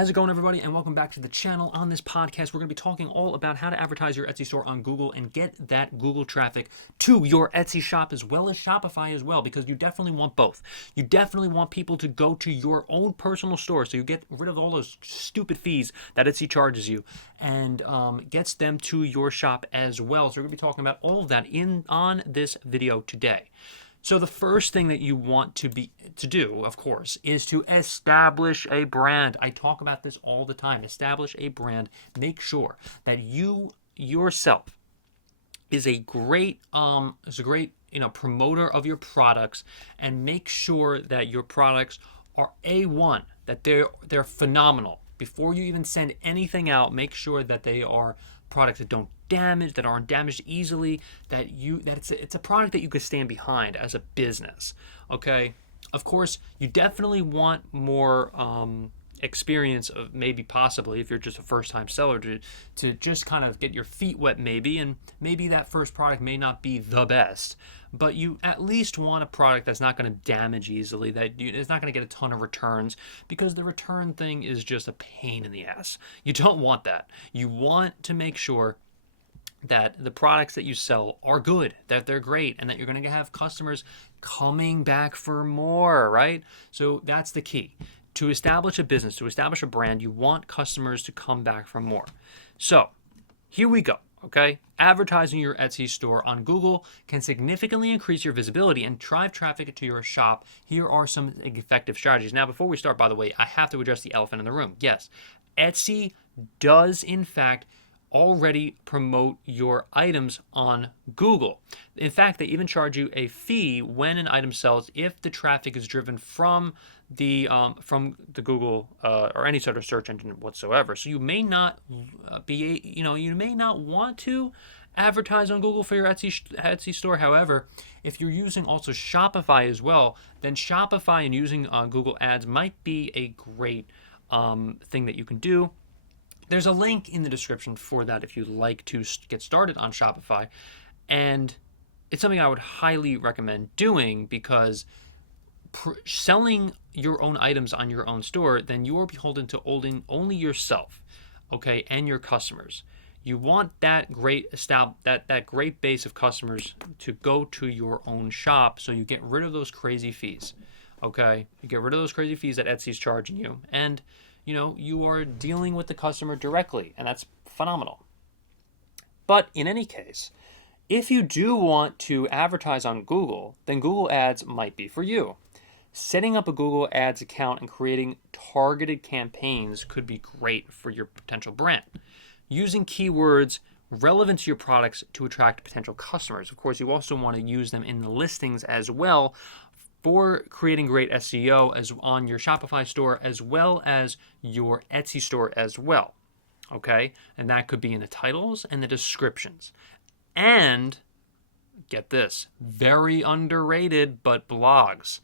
How's it going, everybody, and welcome back to the channel. On this podcast, we're going to be talking all about how to advertise your Etsy store on Google and get that Google traffic to your Etsy shop as well as Shopify as well, because you definitely want both. You definitely want people to go to your own personal store, so you get rid of all those stupid fees that Etsy charges you and gets them to your shop as well. So we're going to be talking about all of that on this video today. So the first thing that you want to do, of course, is to establish a brand. I talk about this all the time. Establish a brand. Make sure that you yourself is a great promoter of your products, and make sure that your products are A1, that they're phenomenal. Before you even send anything out, make sure that they are products that aren't damaged easily, that it's a product that you could stand behind as a business. Okay, of course, you definitely want more experience of possibly if you're just a first-time seller to just kind of get your feet wet, and maybe that first product may not be the best, but you at least want a product that's not going to damage easily, it's not going to get a ton of returns, because the return thing is just a pain in the ass. You don't want that. You want to make sure that the products that you sell are good, that they're great, and that you're going to have customers coming back for more, right? So that's the key. To establish a business, to establish a brand, you want customers to come back for more. So here we go, okay? Advertising your Etsy store on Google can significantly increase your visibility and drive traffic to your shop. Here are some effective strategies. Now, before we start, by the way, I have to address the elephant in the room. Yes, Etsy does, in fact, already promote your items on Google. In fact, they even charge you a fee when an item sells if the traffic is driven from the Google or any sort of search engine whatsoever. So you may not you may not want to advertise on Google for your Etsy store. However, if you're using also Shopify as well, then Shopify and using Google Ads might be a great thing that you can do. There's a link in the description for that if you'd like to get started on Shopify. And it's something I would highly recommend doing, because selling your own items on your own store, then you're beholden to only yourself, okay, and your customers. You want that great base of customers to go to your own shop, so you get rid of those crazy fees, okay? You get rid of those crazy fees that Etsy's charging you, and you are dealing with the customer directly, and that's phenomenal. But in any case, if you do want to advertise on Google, then Google Ads might be for you. Setting up a Google Ads account and creating targeted campaigns could be great for your potential brand. Using keywords relevant to your products to attract potential customers. Of course, you also want to use them in the listings as well, for creating great SEO on your Shopify store as well as your Etsy store as well, okay? And that could be in the titles and the descriptions. And get this, very underrated, but blogs,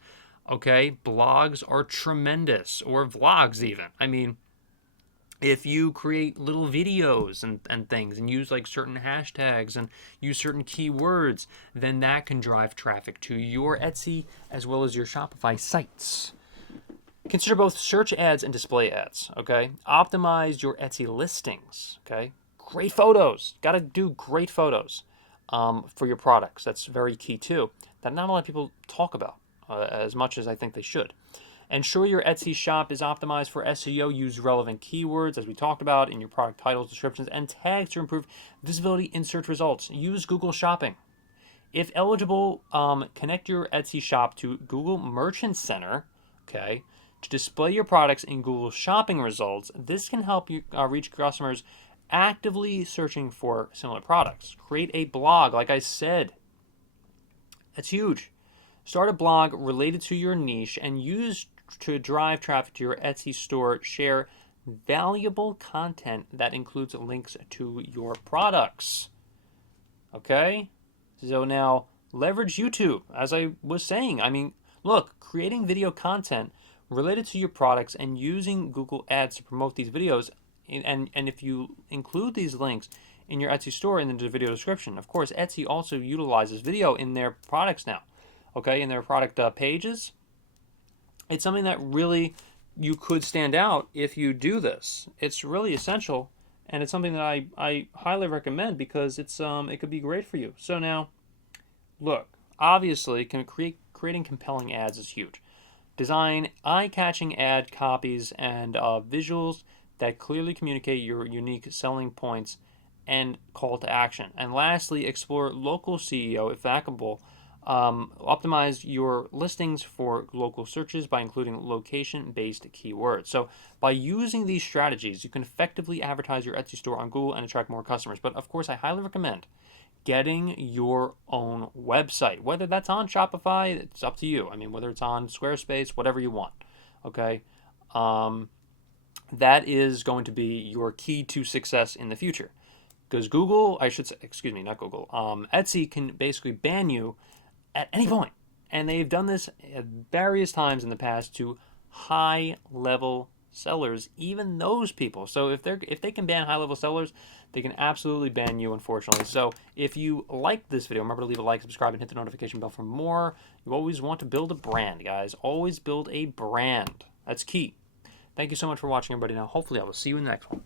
okay? Blogs are tremendous, or vlogs even. I mean, if you create little videos and things and use like certain hashtags and use certain keywords, then that can drive traffic to your Etsy as well as your Shopify sites. Consider both search ads and display ads, okay? Optimize your Etsy listings, okay? Great photos. Got to do great photos for your products. That's very key too, that not a lot of people talk about as much as I think they should. Ensure your Etsy shop is optimized for SEO. Use relevant keywords, as we talked about, in your product titles, descriptions, and tags to improve visibility in search results. Use Google Shopping. If eligible, connect your Etsy shop to Google Merchant Center, okay, to display your products in Google Shopping results. This can help you reach customers actively searching for similar products. Create a blog, like I said. That's huge. Start a blog related to your niche and use to drive traffic to your Etsy store. Share valuable content that includes links to your products. Okay? So now leverage YouTube, as I was saying. I mean, look, creating video content related to your products and using Google Ads to promote these videos, and if you include these links in your Etsy store in the video description. Of course, Etsy also utilizes video in their products now, okay, in their product pages. It's something that really you could stand out if you do this. It's really essential, and it's something that I highly recommend because it could be great for you. So now, look, obviously, creating compelling ads is huge. Design eye-catching ad copies and visuals that clearly communicate your unique selling points and call to action. And lastly, explore local SEO if applicable. Optimize your listings for local searches by including location-based keywords. So by using these strategies, you can effectively advertise your Etsy store on Google and attract more customers. But of course, I highly recommend getting your own website, whether that's on Shopify, it's up to you. I mean, whether it's on Squarespace, whatever you want. Okay. That is going to be your key to success in the future. Because Google, I should say, excuse me, not Google, Etsy can basically ban you at any point. And they've done this at various times in the past to high level sellers, even those people. So if they can ban high level sellers, they can absolutely ban you, unfortunately. So if you like this video, remember to leave a like, subscribe, and hit the notification bell for more. You always want to build a brand, guys. Always build a brand. That's key. Thank you so much for watching, everybody. Now, hopefully I will see you in the next one.